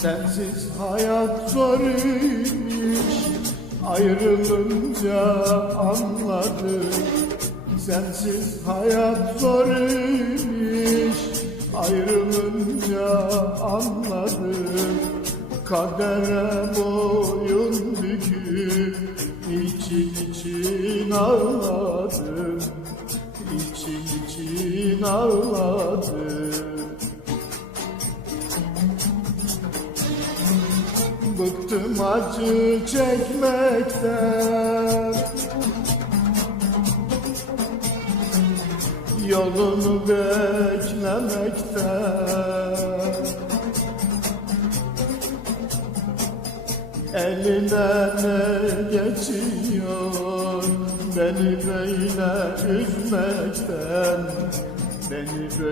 Sensiz hayat zor imiş. Ayrılınca anladım Sensiz hayat zor imiş. Ayrılınca anladım Kadere boyun büküp için için ağladım. İçin için ağladım Bıktım acı çekmekten. Yolunu beklemekten. Eline ne geçiyor? Beni böyle üzmekten. Beni böyle